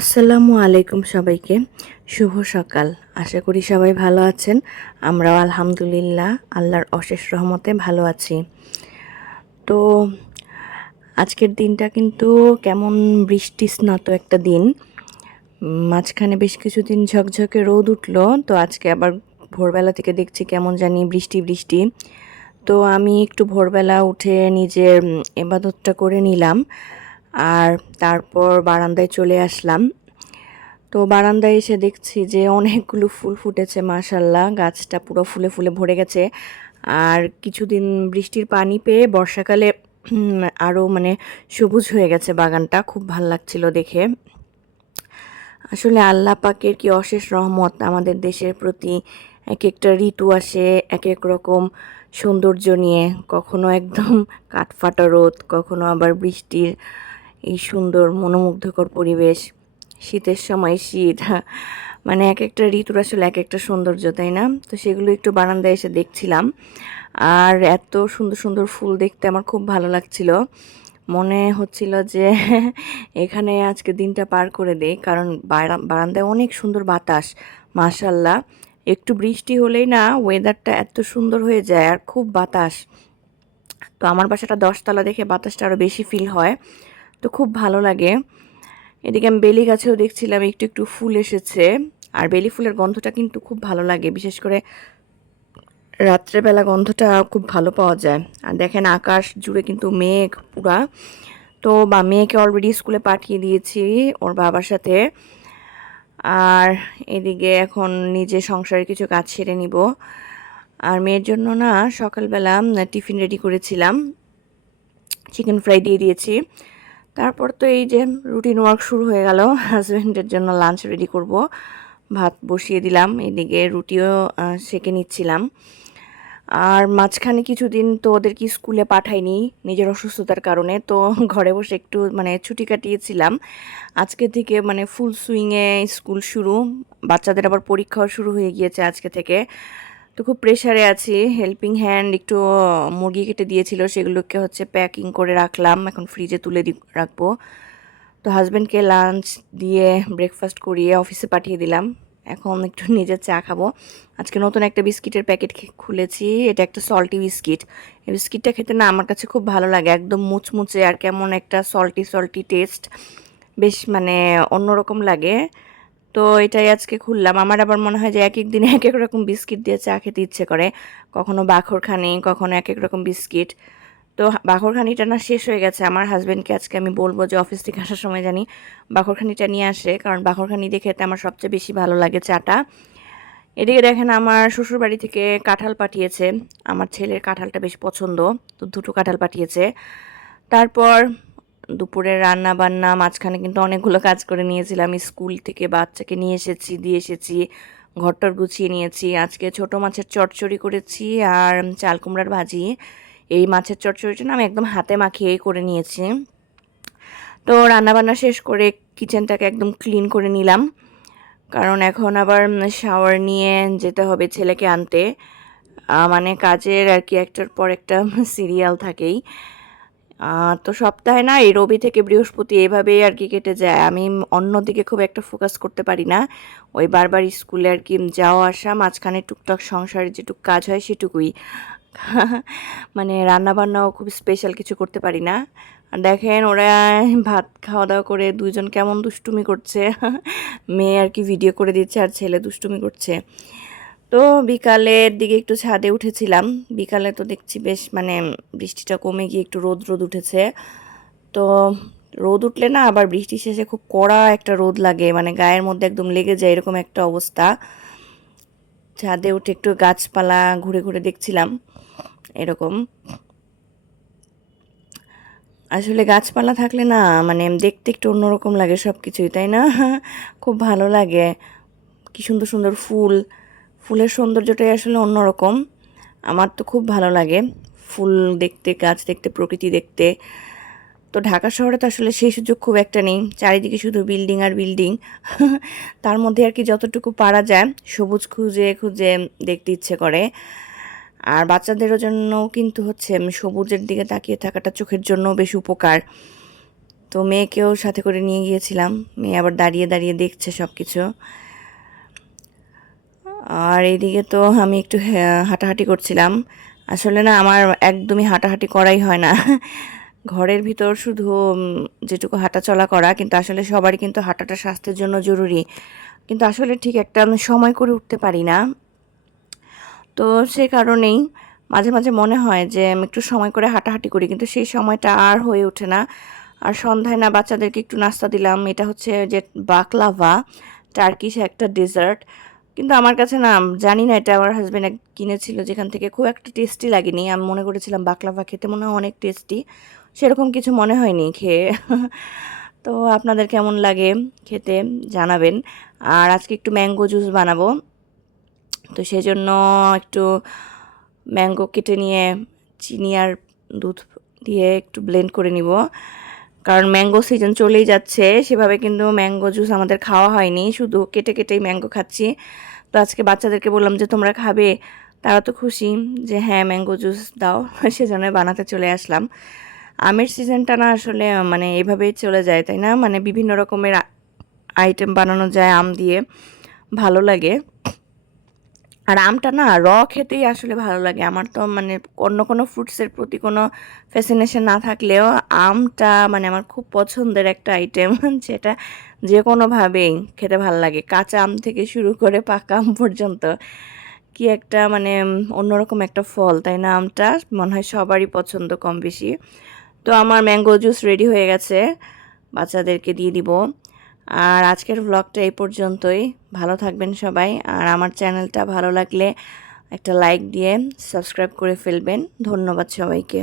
আসসালামু আলাইকুম সবাইকে। শুভ সকাল। আশা করি সবাই ভালো আছেন। আমরাও আলহামদুলিল্লাহ আল্লাহর অশেষ রহমতে ভালো আছি। তো আজকের দিনটা কিন্তু কেমন বৃষ্টিস্নাত একটা দিন। মাঝখানে বেশ কিছুদিন ঝকঝকে রোদ উঠলো। তো আজকে আবার ভোরবেলা থেকে দেখছি কেমন জানি বৃষ্টি বৃষ্টি। তো আমি একটু ভোরবেলা উঠে নিজের ইবাদতটা করে নিলাম। আর তারপর বারান্দায় চলে আসলাম। তো বারান্দায় এসে দেখছি যে অনেকগুলো ফুল ফুটেছে, মাশাল্লাহ গাছটা পুরো ফুলে ফুলে ভরে গেছে। আর কিছুদিন বৃষ্টির পানি পেয়ে বর্ষাকালে আরও মানে সবুজ হয়ে গেছে বাগানটা, খুব ভাল লাগছিল দেখে। আসলে আল্লাহ পাকের কি অশেষ রহমত আমাদের দেশের প্রতি। এক একটা ঋতু আসে এক এক রকম সৌন্দর্য নিয়ে, কখনো একদম কাঠফাটা রোদ, কখনো আবার বৃষ্টির এই সুন্দর মনোমুগ্ধকর পরিবেশ। শীতের সময় শীত, মানে এক একটা ঋতুর আসলে এক একটা সৌন্দর্য, তাই না? তো সেগুলো একটু বারান্দায় এসে দেখছিলাম। আর এত সুন্দর সুন্দর ফুল দেখতে আমার খুব ভালো লাগছিল। মনে হচ্ছিল যে এখানে আজকে দিনটা পার করে দেই, কারণ বারান্দায় অনেক সুন্দর বাতাস, মাশাল্লাহ। একটু বৃষ্টি হলেই না ওয়েদারটা এত সুন্দর হয়ে যায়, আর খুব বাতাস। তো আমার বাসাটা 10 তলা দেখে বাতাসটা আরও বেশি ফিল হয়, তো খুব ভালো লাগে। এদিকে আমি বেলি গাছেও দেখছিলাম একটু একটু ফুল এসেছে। আর বেলি ফুলের গন্ধটা কিন্তু খুব ভালো লাগে, বিশেষ করে রাত্রেবেলা গন্ধটা খুব ভালো পাওয়া যায়। আর দেখেন আকাশ জুড়ে কিন্তু মেঘ পুরা। তো মেয়েকে অলরেডি স্কুলে পাঠিয়ে দিয়েছি ওর বাবার সাথে। আর এদিকে এখন নিজে সংসারের কিছু কাজ সেরে নিব। আর মেয়ের জন্য না সকালবেলা টিফিন রেডি করেছিলাম, চিকেন ফ্রাই দিয়ে দিয়েছি। তারপর তো এই যে রুটিন ওয়ার্ক শুরু হয়ে গেল, হাজব্যান্ডের জন্য লাঞ্চ রেডি করব। ভাত বসিয়ে দিলাম, এদিকে রুটিও সেঁকে নিচ্ছিলাম। আর মাঝখানে কিছুদিন তো ওদেরকে স্কুলে পাঠাইনি নিজের অসুস্থতার কারণে, তো ঘরে বসে একটু মানে ছুটি কাটিয়েছিলাম। আজকে থেকে মানে ফুল সুইংয়ে স্কুল শুরু, বাচ্চাদের আবার পরীক্ষাও শুরু হয়ে গিয়েছে আজকে থেকে। তো খুব প্রেশারে আছি। হেল্পিং হ্যান্ড একটু মুরগি কেটে দিয়েছিল, সেগুলোকে হচ্ছে প্যাকিং করে রাখলাম, এখন ফ্রিজে তুলে রাখবো। তো হাজব্যান্ডকে লাঞ্চ দিয়ে ব্রেকফাস্ট করিয়ে অফিসে পাঠিয়ে দিলাম। এখন একটু নিজের চা খাবো। আজকে নতুন একটা বিস্কিটের প্যাকেট খুলেছি, এটা একটা সল্টি বিস্কিট। এই বিস্কিটটা খেতে না আমার কাছে খুব ভালো লাগে, একদম মুচমুচে আর কেমন একটা সল্টি সল্টি টেস্ট, বেশ মানে অন্যরকম লাগে। তো এটাই আজকে খুললাম। আমার আবার মনে হয় যে এক এক দিনে এক এক রকম বিস্কিট দিয়ে চা খেতে ইচ্ছে করে, কখনো বাখরখানি, কখনো এক এক রকম বিস্কিট। তো বাখরখানিটা না শেষ হয়ে গেছে। আমার হাজব্যান্ডকে আজকে আমি বলবো যে অফিস থেকে আসার সময় জানি বাখরখানিটা নিয়ে আসে, কারণ বাখরখানি দিয়ে খেতে আমার সবচেয়ে বেশি ভালো লাগে চাটা। এদিকে দেখেন আমার শ্বশুরবাড়ি থেকে কাঁঠাল পাঠিয়েছে, আমার ছেলের কাঁঠালটা বেশ পছন্দ, তো দুটো কাঁঠাল পাঠিয়েছে। তারপর দুপুরে রান্না বান্না, মাঝখানে কিন্তু অনেকগুলো কাজ করে নিয়েছিলাম। স্কুল থেকে বাচ্চাকে নিয়ে এসেছি, দিয়ে এসেছি, ঘরটর গুছিয়ে নিয়েছি। আজকে ছোট মাছের চচ্চড়ি করেছি আর চাল কুমড়ার ভাজি। এই মাছের চচ্চড়িটা না আমি একদম হাতে মাখিয়েই করে নিয়েছি। তো রান্নাবান্না শেষ করে কিচেনটাকে একদম ক্লিন করে নিলাম, কারণ এখন আবার শাওয়ার নিয়ে যেতে হবে ছেলেকে আনতে। মানে কাজের আর কি একটার পর একটা সিরিয়াল থাকেই। তো সপ্তাহে না এই রবি থেকে বৃহস্পতি এভাবেই আর কি কেটে যায়। আমি অন্যদিকে খুব একটা ফোকাস করতে পারি না, ওই বারবার স্কুলে আর কি যাওয়া আসা, মাঝখানে টুকটাক সংসারের যেটুক কাজ হয় সেটুকুই। মানে রান্না বান্নাও খুব স্পেশাল কিছু করতে পারি না। আর দেখেন ওরা ভাত খাওয়া দাওয়া করে দুইজন কেমন দুষ্টুমি করছে। মেয়ে আর কি ভিডিও করে দিচ্ছে আর ছেলে দুষ্টুমি করছে। তো বিকালের দিকে একটু ছাদে উঠেছিলাম। বিকালে তো দেখছি বেশ মানে বৃষ্টিটা কমে গিয়ে একটু রোদ রোদ উঠেছে। তো রোদ উঠলে না আবার বৃষ্টি শেষে খুব কড়া একটা রোদ লাগে, মানে গায়ের মধ্যে একদম লেগে যায়, এরকম একটা অবস্থা। ছাদে উঠে একটু গাছপালা ঘুরে ঘুরে দেখছিলাম এরকম। আসলে গাছপালা থাকলে না মানে দেখতে একটু অন্যরকম লাগে সব কিছুই, তাই না? খুব ভালো লাগে। কি সুন্দর সুন্দর ফুল, ফুলের সৌন্দর্যটাই আসলে অন্যরকম। আমার তো খুব ভালো লাগে ফুল দেখতে, গাছ দেখতে, প্রকৃতি দেখতে। তো ঢাকা শহরে তো আসলে সেই সুযোগ খুব একটা নেই, চারিদিকে শুধু বিল্ডিং আর বিল্ডিং। তার মধ্যে আর কি যতটুকু পারা যায় সবুজ খুঁজে খুঁজে দেখতে ইচ্ছে করে। আর বাচ্চাদেরও জন্য কিন্তু হচ্ছে সবুজের দিকে তাকিয়ে থাকাটা চোখের জন্য বেশ উপকার। তো মেয়েকেও সাথে করে নিয়ে গিয়েছিলাম, মেয়ে আবার দাঁড়িয়ে দাঁড়িয়ে দেখছে সব কিছু। আর এইদিকে তো আমি একটু হাঁটাহাঁটি করছিলাম। আসলে না আমার একদমই হাঁটাহাঁটি করাই হয় না ঘরের ভিতর শুধু যেটুকু হাঁটাচলা করা, কিন্তু আসলে সবারই কিন্তু হাঁটাটা স্বাস্থ্যের জন্য জরুরি, কিন্তু আসলে ঠিক একটা আমি সময় করে উঠতে পারি না। তো সে কারণেই মাঝে মাঝে মনে হয় যে আমি একটু সময় করে হাঁটাহাঁটি করি, কিন্তু সেই সময়টা আর হয়ে ওঠে না। আর সন্ধ্যায় না বাচ্চাদেরকে একটু নাস্তা দিলাম, এটা হচ্ছে যে বাকলাভা, টার্কিশ একটা ডেজার্ট। কিন্তু আমার কাছে না, জানি না, এটা আমার হাজব্যান্ড কিনেছিল যেখান থেকে, খুব একটা টেস্টি লাগেনি। আমি মনে করেছিলাম বাকলাভা খেতে মনে হয় অনেক টেস্টি, সেরকম কিছু মনে হয়নি খেয়ে তো আপনাদের কেমন লাগে খেতে জানাবেন। আর আজকে একটু ম্যাঙ্গো জুস বানাবো, তো সেজন্য একটু ম্যাঙ্গো কেটে নিয়ে চিনি আর দুধ দিয়ে একটু ব্লেন্ড করে নিব, কারণ ম্যাঙ্গো সিজন চলেই যাচ্ছে, সেভাবে কিন্তু ম্যাঙ্গো জুস আমাদের খাওয়া হয়নি, শুধু কেটে কেটেই ম্যাঙ্গো খাচ্ছি। তো আজকে বাচ্চাদেরকে বললাম যে তোমরা খাবে, তারা তো খুশি যে হ্যাঁ ম্যাঙ্গো জুস দাও সেজন্য বানাতে চলে আসলাম। আমের সিজনটা না আসলে মানে এভাবেই চলে যায়, তাই না? মানে বিভিন্ন রকমের আইটেম বানানো যায় আম দিয়ে, ভালো লাগে। আর আমটা না খেতেই আসলে ভালো লাগে আমার। তো মানে অন্য কোনো ফ্রুটসের প্রতি কোনো ফ্যাসিনেশন না থাকলেও আমটা মানে আমার খুব পছন্দের একটা আইটেম যেটা যে কোনোভাবেই খেতে ভালো লাগে, কাঁচা আম থেকে শুরু করে পাকা আম পর্যন্ত। কি একটা মানে অন্যরকম একটা ফল, তাই না? আমটা মনে হয় সবারই পছন্দ কম বেশি। তো আমার ম্যাঙ্গো জুস রেডি হয়ে গেছে, বাচ্চাদেরকে দিয়ে দিব। আর আজকের ভ্লগটা এই পর্যন্তই। ভালো থাকবেন সবাই, আর আমার চ্যানেলটা ভালো লাগলে একটা লাইক দিয়ে সাবস্ক্রাইব করে ফেলবেন। ধন্যবাদ সবাইকে।